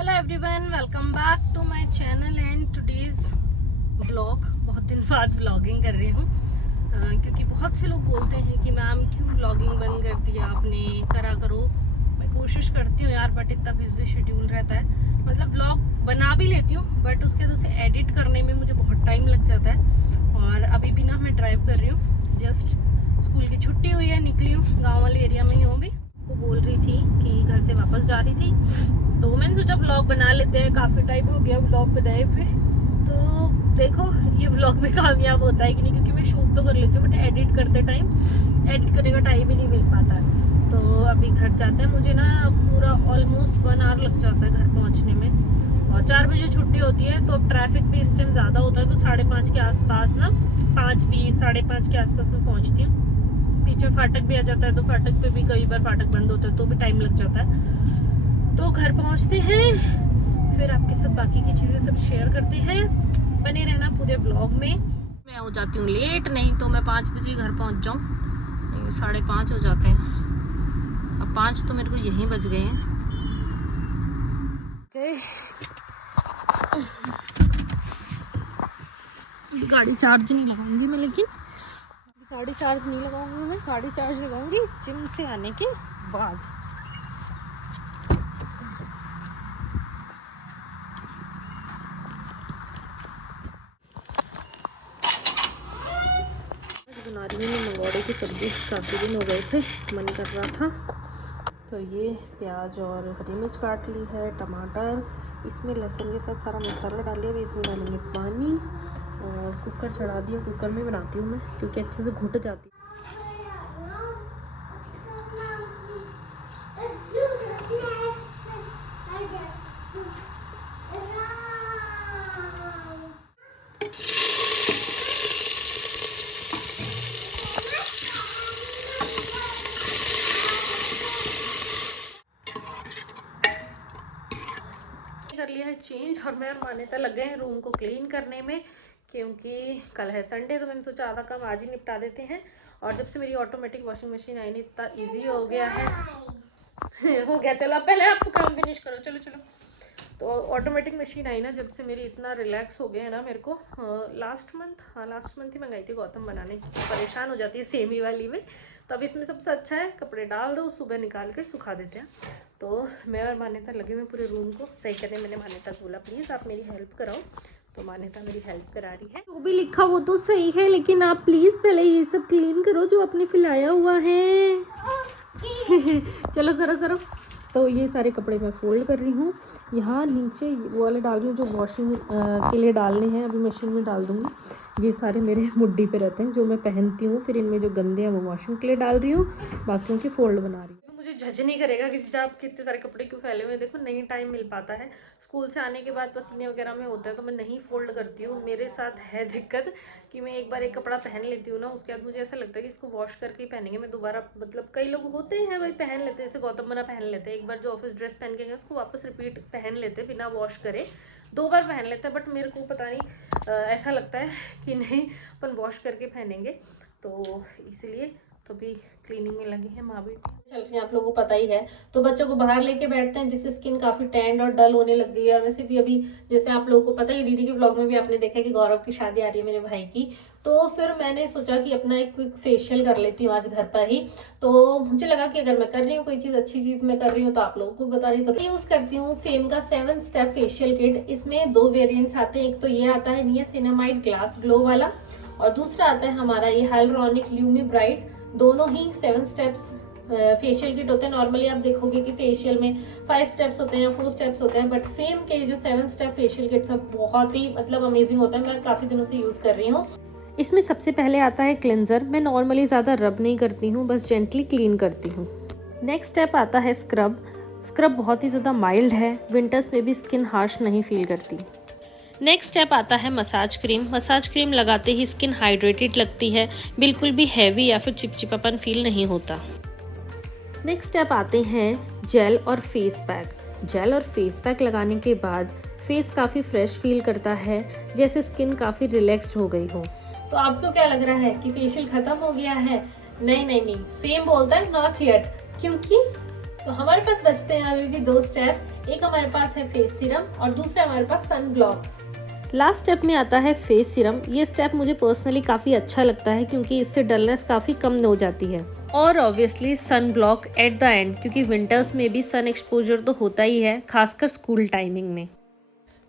Hello everyone, welcome back to my channel and today's vlog. बहुत दिन बाद vlogging कर रही हूँ क्योंकि बहुत से लोग बोलते हैं कि मैम क्यों व्लॉगिंग बंद कर दिया आपने, करा करो। मैं कोशिश करती हूँ यार, बट इतना बिजी शेड्यूल रहता है। मतलब व्लॉग बना भी लेती हूँ बट उसके बाद उसे एडिट करने में मुझे बहुत टाइम लग जाता है। और अभी भी ना मैं ड्राइव कर रही हूँ, जस्ट स्कूल की छुट्टी हुई है, निकली हूँ, गाँव वाले एरिया में ही हूँ। अभी को बोल रही थी कि घर से वापस जा रही थी, तो मैंने सोचा व्लॉग बना लेते हैं, काफ़ी टाइम हो गया व्लॉग बनाए हुए। तो देखो ये व्लॉग में कामयाब होता है कि नहीं, क्योंकि मैं शूट तो कर लेती हूँ बट एडिट करते टाइम एडिट करने का टाइम ही नहीं मिल पाता है। तो अभी घर जाते हैं, मुझे ना पूरा ऑलमोस्ट 1 आवर लग जाता है घर पहुँचने में। और 4 बजे छुट्टी होती है, तो अब ट्रैफिक भी इस टाइम ज़्यादा होता है, तो 5:30 के आसपास ना, 5:20 5:30 के आसपास में पहुँचती हूँ। पीछे फाटक भी आ जाता है, तो फाटक पे भी कई बार फाटक बंद होता है तो भी टाइम लग जाता है। तो घर पहुंचते हैं, फिर आपके साथ बाकी की चीज़ें सब शेयर करते हैं। बने रहना पूरे व्लॉग में। मैं हो जाती हूँ लेट, नहीं तो मैं 5 बजे घर पहुंच जाऊँ, नहीं 5:30 हो जाते हैं। अब 5 तो मेरे को यहीं बज गए हैं। गाड़ी चार्ज नहीं लगाऊंगी मैं, लेकिन गाड़ी चार्ज नहीं लगाऊंगी मैं, गाड़ी चार्ज लगाऊंगी जिम से आने के बाद। बना रही हूँ मैं मंगोड़े की सब्जी, काफ़ी दिन हो गए थे, मन कर रहा था। तो ये प्याज और हरी मिर्च काट ली है, टमाटर, इसमें लहसुन के साथ सारा मसाला डाल लिया। अभी इसमें डालेंगे पानी और कुकर चढ़ा दिया। कुकर में बनाती हूँ मैं क्योंकि अच्छे से घुट जाती है। कर लिया है चेंज, और मैं और मान्यता लग गए हैं रूम को क्लीन करने में, क्योंकि कल है संडे, तो मैंने सोचा आधा काम आज ही निपटा देते हैं। और जब से मेरी ऑटोमेटिक वॉशिंग मशीन आई नहीं, इतना इजी हो गया है हो गया। चलो पहले आप काम फिनिश करो, चलो चलो। तो ऑटोमेटिक मशीन आई ना, जब से मेरी इतना रिलैक्स हो गया है ना मेरे को। लास्ट मंथ ही मंगाई थी गौतम बनाने, परेशान हो जाती है सेमी वाली में। तो अब इसमें सबसे अच्छा है, कपड़े डाल दो, सुबह निकाल कर सुखा देते हैं। तो मैं और मान्यता लगे हुए पूरे रूम को सही करने। मैंने मान्यता को बोला प्लीज़ आप मेरी हेल्प कराओ, तो मान्यता मेरी हेल्प करा रही है। जो भी लिखा वो तो सही है, लेकिन आप प्लीज़ पहले ये सब क्लीन करो जो आपने फैलाया हुआ है चलो करो करो। तो ये सारे कपड़े मैं फोल्ड कर रही हूँ। यहाँ नीचे वो वाले डाल रही हूँ जो वॉशिंग के लिए डालने हैं, अभी मशीन में डाल दूँगी। ये सारे मेरे मुड्डी पे रहते हैं जो मैं पहनती हूँ, फिर इनमें जो गंदे हैं वो वॉशिंग के लिए डाल रही हूँ, बाकियों की फोल्ड बना रही हूँ। मुझे जज नहीं करेगा किसी से आप कितने सारे कपड़े क्यों फैले हुए हैं। देखो नहीं टाइम मिल पाता है, स्कूल से आने के बाद पसीने वगैरह में होता है, तो मैं नहीं फोल्ड करती हूँ। मेरे साथ है दिक्कत कि मैं एक बार एक कपड़ा पहन लेती हूँ ना, उसके बाद मुझे ऐसा लगता है कि इसको वॉश करके ही पहनेंगे मैं दोबारा। मतलब कई लोग होते हैं भाई पहन लेते हैं, जैसे गौतम बना पहन लेते हैं, एक बार जो ऑफिस ड्रेस पहन के गए उसको वापस रिपीट पहन लेते हैं बिना वॉश करे, 2 बार पहन लेते हैं। बट मेरे को पता नहीं ऐसा लगता है कि नहीं अपन वॉश करके पहनेंगे, तो इसलिए तो भी क्लीनिंग में लगी है माँ भी चल रही है, आप लोगों को पता ही है। तो बच्चों को बाहर लेके बैठते हैं जिससे स्किन काफी टैंड और डल होने लग गई है। वैसे भी अभी जैसे आप लोगों को पता ही, दीदी के ब्लॉग में भी आपने देखा कि गौरव की शादी आ रही है मेरे भाई की, तो फिर मैंने सोचा कि अपना एक क्विक फेशियल कर लेती हूँ आज घर पर ही। तो मुझे लगा कि अगर मैं कर रही हूँ कोई चीज अच्छी चीज मैं कर रही हूँ तो आप लोगों को बता रही। तो यूज करती हूँ फेम का 7 स्टेप फेशियल किट। इसमें 2 वेरिएंट्स आते हैं, एक तो ये आता है नियासिनामाइड ग्लास ग्लो वाला, और दूसरा आता है हमारा ये हाइलुरोनिक ल्यूमी ब्राइट। दोनों ही 7 स्टेप्स फेशियल किट होते हैं। नॉर्मली आप देखोगे कि फेशियल में 5 स्टेप्स होते हैं या 4 स्टेप्स होते हैं, बट फेम के जो 7 स्टेप फेशियल किट्स सब बहुत ही मतलब अमेजिंग होता है। मैं काफ़ी दिनों से यूज़ कर रही हूँ। इसमें सबसे पहले आता है क्लेंजर। मैं नॉर्मली ज़्यादा रब नहीं करती हूँ, बस जेंटली क्लीन करती हूँ। नेक्स्ट स्टेप आता है स्क्रब। स्क्रब बहुत ही ज़्यादा माइल्ड है, विंटर्स में भी स्किन हार्श नहीं फील करती। नेक्स्ट स्टेप आता है मसाज क्रीम। मसाज क्रीम लगाते ही स्किन हाइड्रेटेड लगती है, बिल्कुल भी हैवी या फिर चिपचिपापन फील नहीं होता। नेक्स्ट स्टेप आते हैं जेल और फेस पैक। जेल और फेस पैक लगाने के बाद फेस काफ़ी फ्रेश फील करता है, जैसे स्किन काफ़ी रिलैक्स्ड हो गई हो। तो आपको क्या लग रहा है कि फेशियल खत्म हो गया है? नहीं नहीं नहीं, फेम बोलता है नॉट येट, क्योंकि तो हमारे पास बचते हैं अभी भी 2 स्टेप। एक हमारे पास है फेस सीरम और दूसरा हमारे पास सन ब्लॉक। लास्ट स्टेप में आता है फेस सीरम। ये स्टेप मुझे पर्सनली काफ़ी अच्छा लगता है क्योंकि इससे डलनेस काफ़ी कम हो जाती है। और obviously sun block at the end, क्योंकि विंटर्स में भी सन एक्सपोजर तो होता ही है, खासकर स्कूल टाइमिंग में।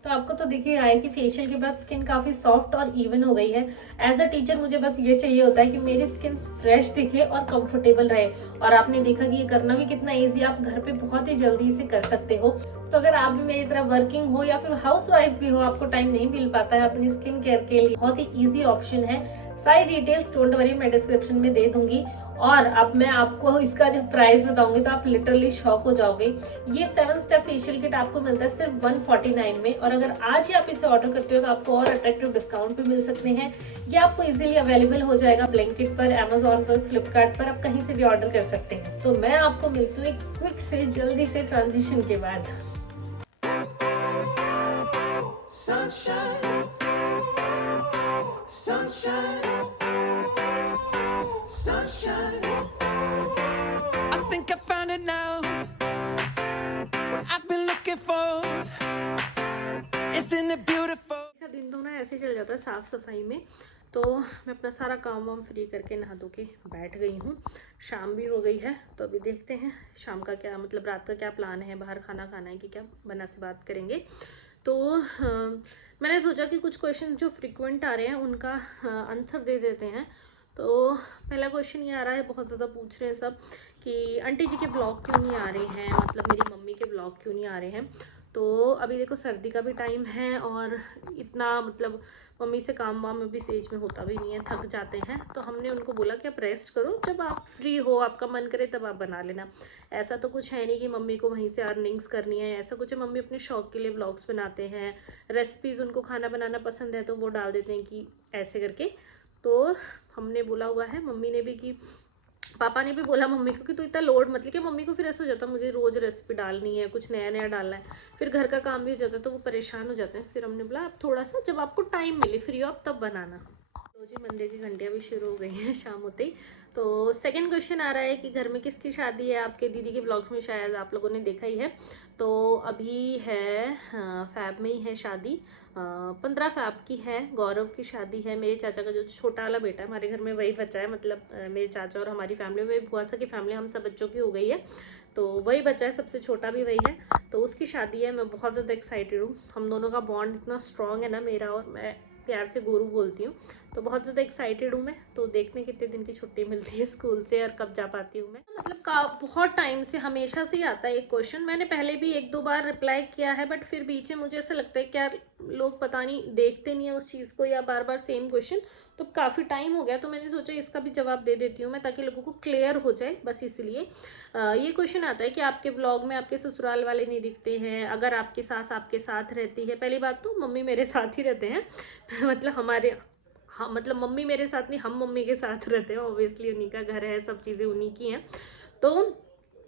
तो आपको तो दिख ही रहा है कि फेशियल के बाद स्किन काफ़ी सॉफ्ट और इवन हो गई है। एज अ टीचर मुझे बस ये चाहिए होता है कि मेरी स्किन फ्रेश दिखे और कंफर्टेबल रहे। और आपने देखा कि ये करना भी कितना इजी, आप घर पे बहुत ही जल्दी इसे कर सकते हो। तो अगर आप भी मेरी तरह वर्किंग हो या फिर हाउस वाइफ भी हो, आपको टाइम नहीं मिल पाता है अपनी स्किन केयर के लिए, बहुत ही ईजी ऑप्शन है। सारी डिटेल्स डोंट वरी मैं डिस्क्रिप्शन में दे दूंगी। और अब मैं आपको इसका जब प्राइस बताऊंगी तो आप लिटरली शॉक हो जाओगे। ये 7 स्टेप फेशियल किट आपको मिलता है सिर्फ 149 में, और अगर आज ही आप इसे ऑर्डर करते हो तो आपको और अट्रैक्टिव डिस्काउंट भी मिल सकते हैं। ये आपको इजीली अवेलेबल हो जाएगा ब्लिंकिट पर, अमेजोन पर, फ्लिपकार्ट पर, आप कहीं से भी ऑर्डर कर सकते हैं। तो मैं आपको मिलती हूँ एक क्विक से जल्दी से ट्रांजिशन के बाद। Sunshine, sunshine, sunshine. I think I found it now. What I've been looking for. Isn't it beautiful? दिन तो ना ऐसे चल जाता है साफ सफाई में। तो मैं अपना सारा काम वाम फ्री करके नहा धो के बैठ गई हूँ। शाम भी हो गई है, तो अभी देखते हैं शाम का क्या, मतलब रात का क्या प्लान है, बाहर खाना खाना है कि क्या, बना से बात करेंगे। तो मैंने सोचा कि कुछ क्वेश्चन जो फ्रिक्वेंट आ रहे हैं उनका आंसर दे देते हैं। तो पहला क्वेश्चन ये आ रहा है, बहुत ज़्यादा पूछ रहे हैं सब कि आंटी जी के ब्लॉग क्यों नहीं आ रहे हैं, मतलब मेरी मम्मी के ब्लॉग क्यों नहीं आ रहे हैं। तो अभी देखो सर्दी का भी टाइम है और इतना मतलब मम्मी से काम वाम अभी स्टेज में होता भी नहीं है, थक जाते हैं। तो हमने उनको बोला कि आप रेस्ट करो, जब आप फ्री हो, आपका मन करे तब आप बना लेना। ऐसा तो कुछ है नहीं कि मम्मी को वहीं से अर्निंग्स करनी है, ऐसा कुछ है। मम्मी अपने शौक के लिए व्लॉग्स बनाते हैं, रेसिपीज़ उनको खाना बनाना पसंद है तो वो डाल देते हैं कि ऐसे करके। तो हमने बोला हुआ है, मम्मी ने भी, कि पापा ने भी बोला मम्मी को कि तू इतना लोड मत ले, कि मम्मी को फिर ऐसा हो जाता है मुझे रोज़ रेसिपी डालनी है, कुछ नया नया डालना है, फिर घर का काम भी हो जाता है तो वो परेशान हो जाते हैं। फिर हमने बोला आप थोड़ा सा जब आपको टाइम मिले, फ्री हो आप, तब बनाना। तो जी मंदिर की घंटियाँ भी शुरू हो गई हैं शाम होते ही। तो सेकंड क्वेश्चन आ रहा है कि घर में किसकी शादी है। आपके दीदी के ब्लॉग में शायद आप लोगों ने देखा ही है। तो अभी है फैब में ही है शादी, 15 फैब की है। गौरव की शादी है, मेरे चाचा का जो छोटा वाला बेटा है, हमारे घर में वही बच्चा है, मतलब मेरे चाचा और हमारी फैमिली में, बुआ सा की फैमिली, हम सब बच्चों की हो गई है, तो वही बच्चा है, सबसे छोटा भी वही है। तो उसकी शादी है, मैं बहुत ज़्यादा एक्साइटेड हूँ। हम दोनों का बॉन्ड इतना स्ट्रॉन्ग है ना, मेरा और, मैं प्यार से गोरू बोलती हूँ, तो बहुत ज़्यादा एक्साइटेड हूँ मैं। तो देखते हैं कितने दिन की छुट्टी मिलती है स्कूल से और कब जा पाती हूँ मैं। मतलब का बहुत टाइम से हमेशा से ही आता है एक क्वेश्चन, मैंने पहले भी 1-2 बार रिप्लाई किया है, बट फिर बीच में मुझे ऐसा लगता है क्या लोग पता नहीं देखते नहीं है उस चीज़ को, या बार बार सेम क्वेश्चन। तो काफ़ी टाइम हो गया, तो मैंने सोचा इसका भी जवाब दे देती हूँ मैं, ताकि लोगों को क्लियर हो जाए, बस इसलिए। ये क्वेश्चन आता है कि आपके व्लॉग में आपके ससुराल वाले नहीं दिखते हैं, अगर आपकी सास आपके साथ रहती है। पहली बात तो मम्मी मेरे साथ ही रहते हैं मतलब हमारे, हाँ मतलब मम्मी मेरे साथ नहीं, हम मम्मी के साथ रहते हैं, ऑब्वियसली उन्हीं का घर है, सब चीज़ें उन्हीं की हैं। तो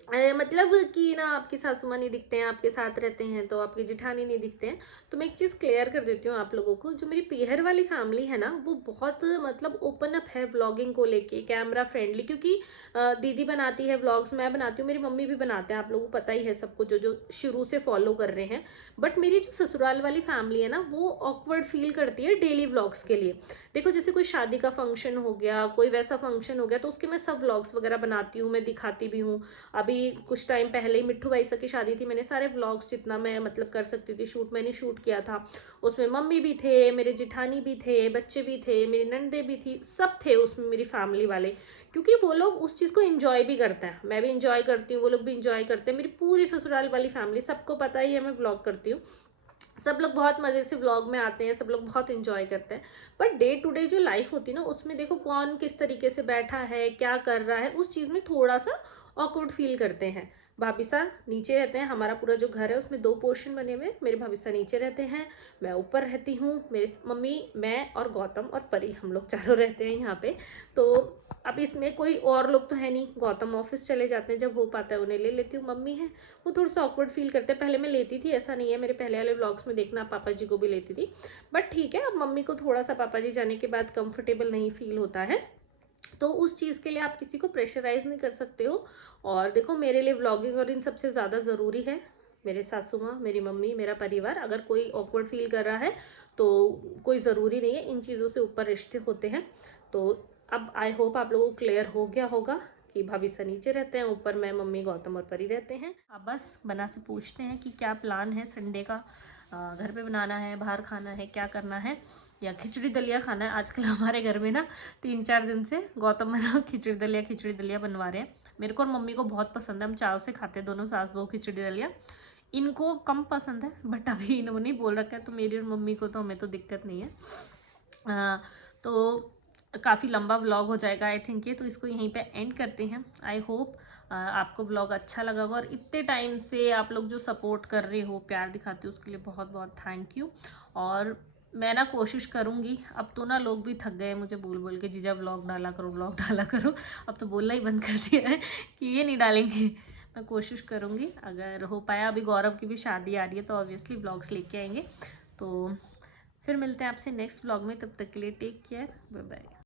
मतलब कि ना आपकी सासू माँ नहीं दिखते हैं, आपके साथ रहते हैं, तो आपकी जिठानी नहीं दिखते हैं। तो मैं एक चीज़ क्लियर कर देती हूँ आप लोगों को, जो मेरी पीहर वाली फैमिली है ना, वो बहुत मतलब ओपन अप है व्लॉगिंग को लेके, कैमरा फ्रेंडली। क्योंकि दीदी बनाती है व्लॉग्स, मैं बनाती हूँ, मेरी मम्मी भी बनाते हैं, आप लोगों को पता ही है सबको, जो जो शुरू से फॉलो कर रहे हैं। बट मेरी जो ससुराल वाली फैमिली है ना, वो ऑकवर्ड फील करती है डेली व्लॉग्स के लिए। देखो जैसे कोई शादी का फंक्शन हो गया, कोई वैसा फंक्शन हो गया, तो उसके मैं सब व्लॉग्स वगैरह बनाती हूँ, मैं दिखाती भी हूँ। अभी कुछ टाइम पहले ही मिट्ठू भाई की शादी थी, मैंने सारे व्लॉग्स जितना मैं मतलब कर सकती थी शूट, मैंने शूट किया था। उसमें मम्मी भी थे, मेरे जिठानी भी थे, बच्चे भी थे, मेरी नंदे भी थी, सब थे उसमें मेरी फैमिली वाले। क्योंकि वो लोग उस चीज़ को एंजॉय भी करते हैं, मैं भी इंजॉय करती हूँ, वो लोग भी इंजॉय करते हैं। मेरी पूरी ससुराल वाली फैमिली, सबको पता ही है मैं व्लॉग करती हूँ, सब लोग बहुत मज़े से व्लॉग में आते हैं, सब लोग बहुत इंजॉय करते हैं। बट डे टू डे जो लाइफ होती है ना, उसमें देखो कौन किस तरीके से बैठा है, क्या कर रहा है, उस चीज़ में थोड़ा सा ऑकवर्ड फील करते हैं। भाभी सा नीचे रहते हैं, हमारा पूरा जो घर है उसमें 2 पोर्शन बने हुए, मेरे भाभी सा नीचे रहते हैं, मैं ऊपर रहती हूँ। मेरी मम्मी, मैं और गौतम और परी, हम लोग चारों रहते हैं यहाँ पे। तो अब इसमें कोई और लोग तो है नहीं, गौतम ऑफिस चले जाते हैं, जब हो पाता है उन्हें ले लेती हूँ। मम्मी है, वो थोड़ा सा ऑकवर्ड फील करते हैं, पहले मैं लेती थी, ऐसा नहीं है, मेरे पहले वाले व्लॉग्स में देखना, पापा जी को भी लेती थी। बट ठीक है, अब मम्मी को थोड़ा सा पापा जी जाने के बाद कंफर्टेबल नहीं फील होता है, तो उस चीज़ के लिए आप किसी को प्रेशराइज नहीं कर सकते हो। और देखो मेरे लिए व्लॉगिंग और इन सबसे ज़्यादा ज़रूरी है, मेरे सासू माँ, मेरी मम्मी, मेरा परिवार। अगर कोई ऑकवर्ड फील कर रहा है तो कोई ज़रूरी नहीं है, इन चीज़ों से ऊपर रिश्ते होते हैं। तो अब आई होप आप लोगों को क्लियर हो गया होगा कि भाभी सा नीचे रहते हैं, ऊपर मैं, मम्मी, गौतम और परी रहते हैं। अब बस बना से पूछते हैं कि क्या प्लान है संडे का, घर पे बनाना है, बाहर खाना है, क्या करना है, या खिचड़ी दलिया खाना है। आजकल हमारे घर में ना 3-4 दिन से गौतम में ना खिचड़ी दलिया बनवा रहे हैं। मेरे को और मम्मी को बहुत पसंद है, हम चाव से खाते हैं दोनों सास बहू खिचड़ी दलिया। इनको कम पसंद है, बट अभी इन्होंने बोल रखा है तो मेरी और मम्मी को तो हमें तो दिक्कत नहीं है। तो काफ़ी लंबा व्लॉग हो जाएगा आई थिंक ये, तो इसको यहीं पे एंड करते हैं। आई होप आपको व्लॉग अच्छा लगा होगा, और इतने टाइम से आप लोग जो सपोर्ट कर रहे हो, प्यार दिखाते हो, उसके लिए बहुत बहुत थैंक यू। और मैं ना कोशिश करूँगी, अब तो ना लोग भी थक गए मुझे बोल बोल के, जीजा व्लॉग डाला करो, व्लॉग डाला करो। अब तो बोलना ही बंद कर दिया है कि ये नहीं डालेंगे। मैं कोशिश करूँगी, अगर हो पाया। अभी गौरव की भी शादी आ रही है तो ऑब्वियसली व्लॉग्स लेके आएंगे। तो फिर मिलते हैं आपसे नेक्स्ट व्लॉग में, तब तक के लिए टेक केयर, बाय बाय।